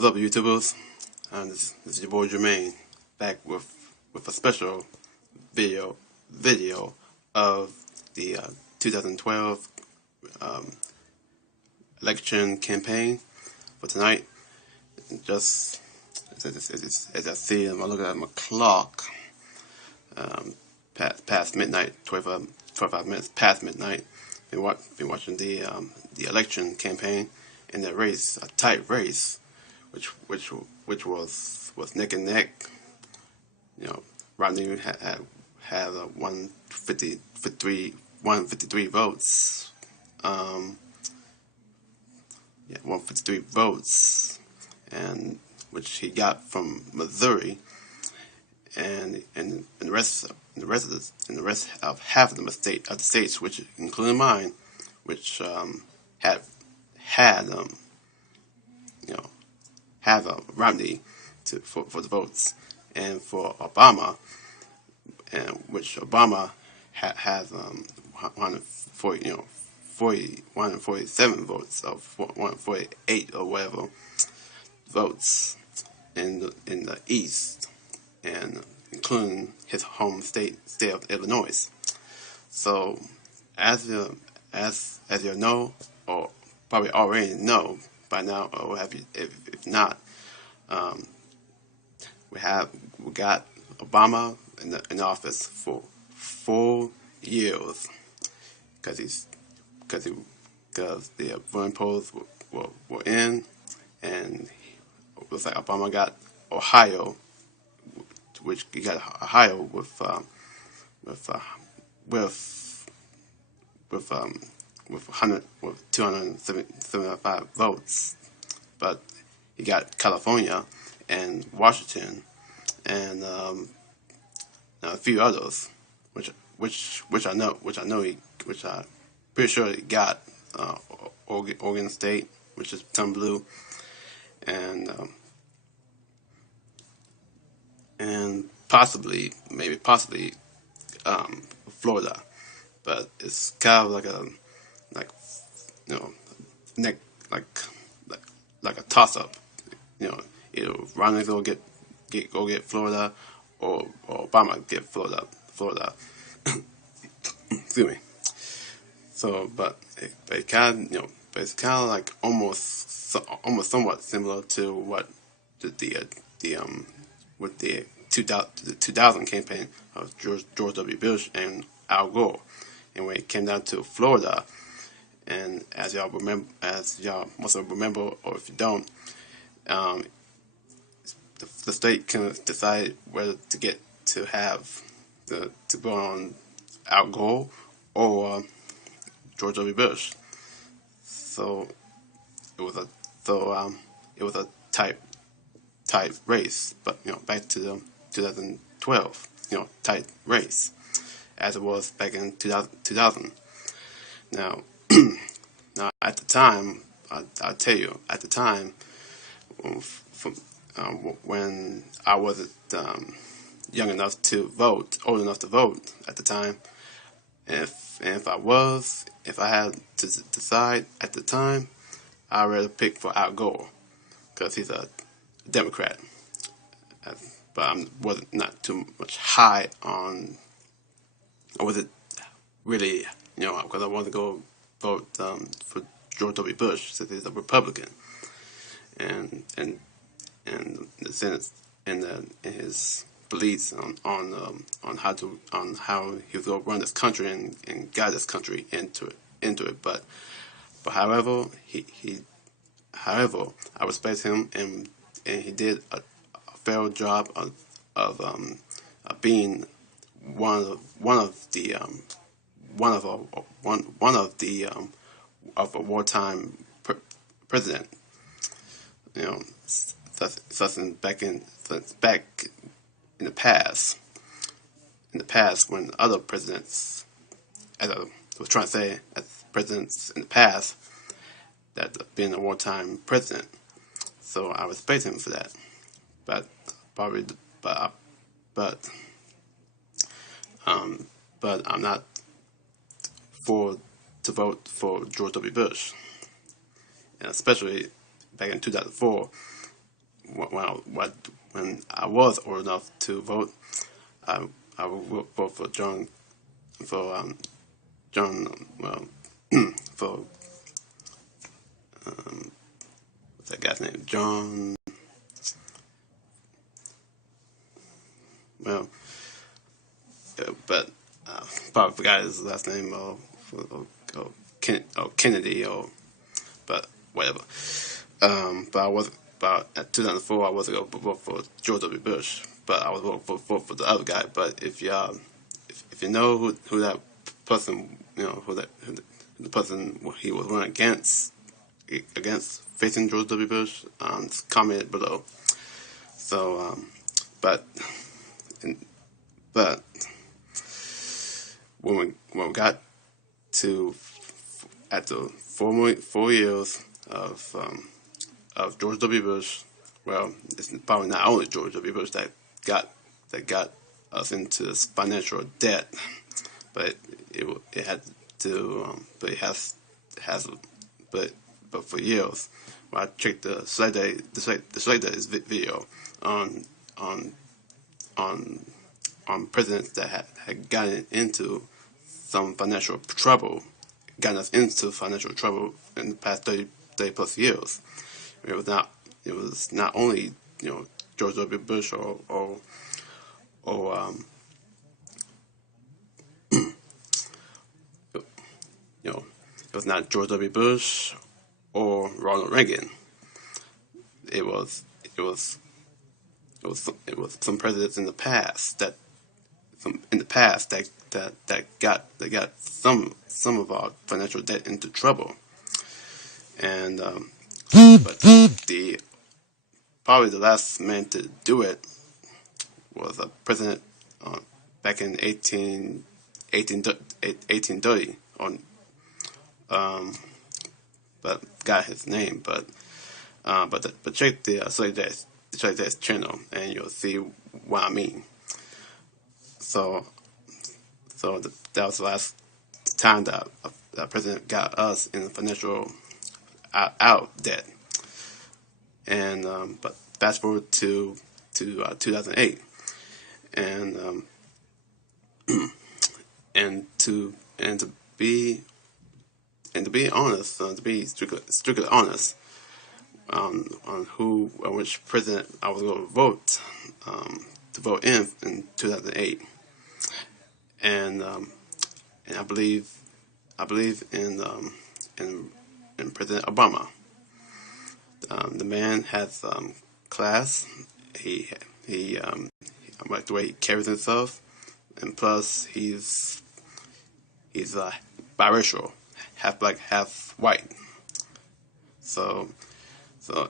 What's up, YouTubers? This is your boy Jermaine, back with a special video of the 2012 um, election campaign for tonight. Just as I see, I'm looking at my clock. Past midnight, 25 minutes past midnight. Been watching the election campaign and the race, a tight race, which was neck and neck. You know, Romney had 153 votes. 153 votes, and which he got from Missouri, and the rest of half of the states, which including mine, which had Romney for the votes, and for Obama, and which Obama has 147 votes, of 148 or whatever votes in the East, and including his home state of Illinois. So, as you know, or probably already know by now, or if not, we got Obama in office for 4 years, because the voting polls were in, and it was like Obama got Ohio, which he got Ohio with 275 votes, but he got California and Washington and a few others, which I know which I pretty sure he got Oregon State, which is turn blue, and possibly Florida, but it's kind of like neck like a toss up. Either Romney will get Florida, or Obama get Florida. Excuse me. So, but it's kind of like almost somewhat similar to what with the 2000 campaign of George W. Bush and Al Gore, and when it came down to Florida, and as y'all must remember, or if you don't, the state can decide whether to vote on Al Gore or George W. Bush. So it was a tight race, but back to the 2012, tight race, as it was back in 2000. Now, at the time, I'll tell you, at the time, when I wasn't young enough to vote, old enough to vote at the time, if I had to decide at the time, I'd rather pick for Al Gore, because he's a Democrat. But I wasn't not too much high on. I wasn't really, because I wanted to go vote for George W. Bush, since he's a Republican, and the Senate, and in his beliefs on how he was going to run this country and guide this country into it. But however, I respect him, and he did a fair job of being one of a wartime president. Since back in the past, when other presidents, as I was trying to say, as presidents in the past, that being a wartime president. So I respect him for that. But I'm not to vote for George W. Bush, and especially back in 2004, when I was old enough to vote, I I would vote for for John well for what's that guy's name, John, well but probably forgot his last name, Kennedy, or but whatever. But I was about at 2004. I wasn't going to vote for George W. Bush, but I was voting for the other guy. But if you know who that person, who the person he was running against facing George W. Bush, just comment below. So, but but when we got to at the 4 years of George W. Bush, well, it's probably not only George W. Bush that got us into this financial debt, but it had to, but it has, but for years, when I checked the Select Days video on on on presidents that had gotten into some financial trouble, gotten us into financial trouble in the past 30 plus years. It was not only George W. Bush or it was not George W. Bush or Ronald Reagan. It was some presidents in the past that got some of our financial debt into trouble, and but the probably the last man to do it was a president back in 1830 on but got his name, but check the Select Days channel and you'll see what I mean. So that was the last time that a president got us in financial out debt. And but fast forward to 2008, and and to be honest, to be strictly honest, on which president I was going to vote in 2008, and I believe in President Obama. The man has class. I like the way he carries himself, and plus he's biracial, half black, half white. So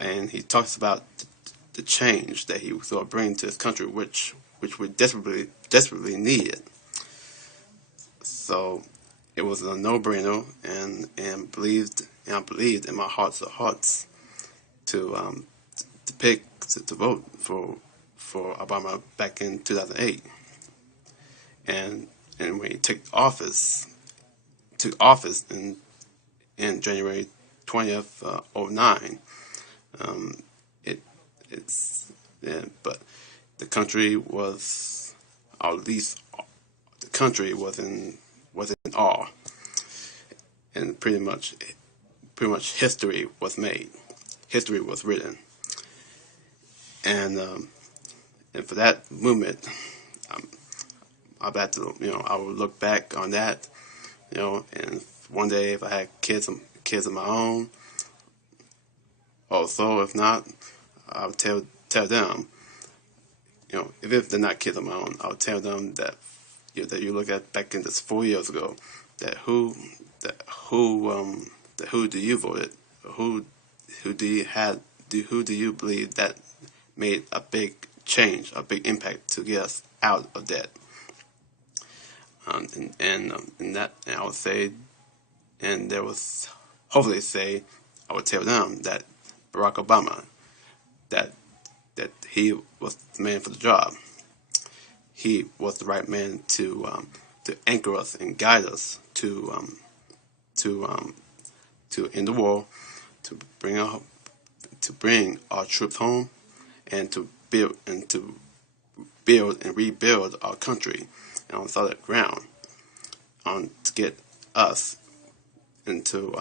and he talks about the change that he was going to bring to this country, which we desperately needed. So it was a no-brainer, and I believed in my hearts of hearts to vote for Obama back in 2008, and when he took office in January 20th, 09. But the country was, or at least the country was in awe, and pretty much history was made, history was written, and for that movement, I bet I would look back on that, and one day if I had kids of my own, also if not, I would tell them, if they're not kids of my own, I would tell them that that you look at back in this 4 years ago, that who do you voted, who do you believe that made a big change, a big impact to get us out of debt, and I would say, and there was hopefully say, I would tell them that Barack Obama, that he was the man for the job. He was the right man to anchor us and guide us to end the war, to bring our troops home, and to build and rebuild our country on solid ground, to get us into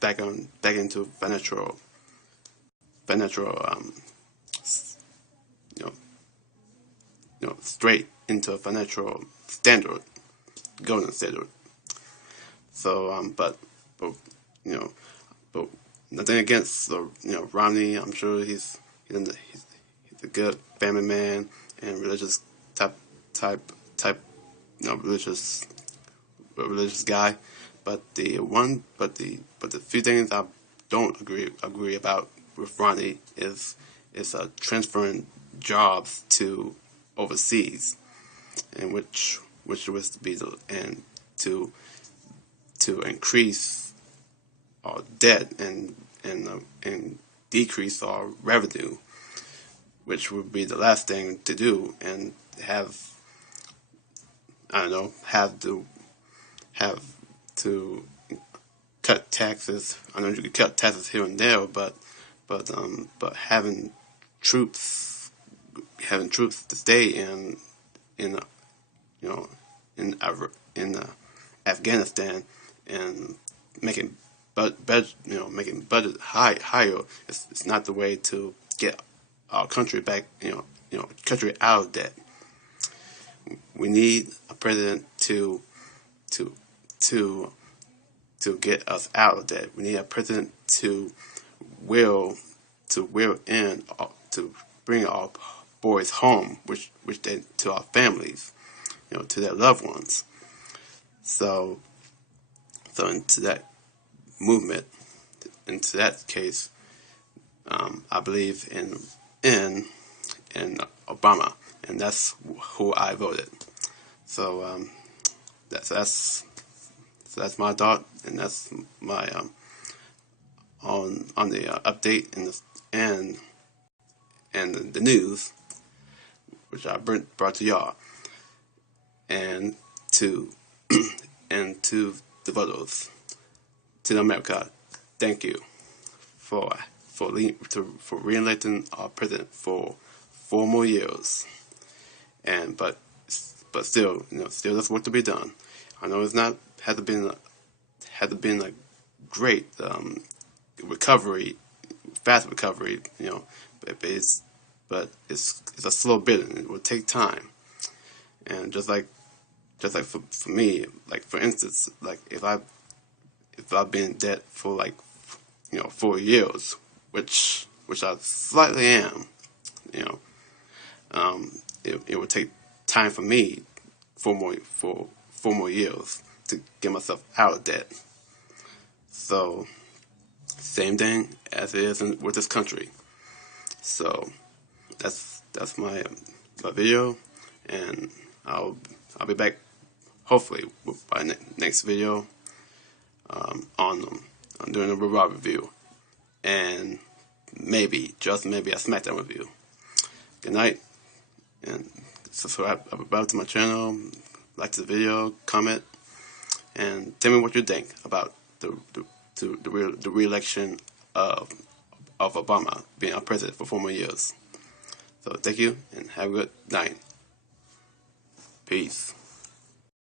back into financial you know straight into a financial standard, golden standard. So but you know but nothing against Romney. I'm sure he's a good family man and religious type religious guy. But the few things I don't agree about with Ronnie is transferring jobs to overseas, and which was to be to increase our debt and decrease our revenue, which would be the last thing to do, and have to cut taxes. I know you could cut taxes here and there, but having troops to stay in in Afghanistan, and making making budget higher, it's not the way to get our country back, country out of debt. We need a president to get us out of debt. We need a president to will in to bring our boys home, which they to our families, to their loved ones. So into that movement, into that case, I believe in Obama, and that's who I voted. So that's my thought, and that's my on the update and the news, which I brought to y'all, and to and to the voters, to America. Thank you for re-electing our president for 4 more years, and but still, still there's work to be done. I know it's not had been a great recovery, fast recovery, but it's a slow building. It will take time, and just like for me, like for instance, like if I've been in debt for 4 years, which I slightly am, it would take time for me for 4 more years to get myself out of debt. So same thing as it is with this country. So that's my video, and I'll be back hopefully with my next video on doing a Raw review, and maybe, just maybe, a SmackDown review. Good night, and subscribe to my channel, like the video, comment, and tell me what you think about the re-election of Obama being our president for 4 more years. So thank you, and have a good night. Peace.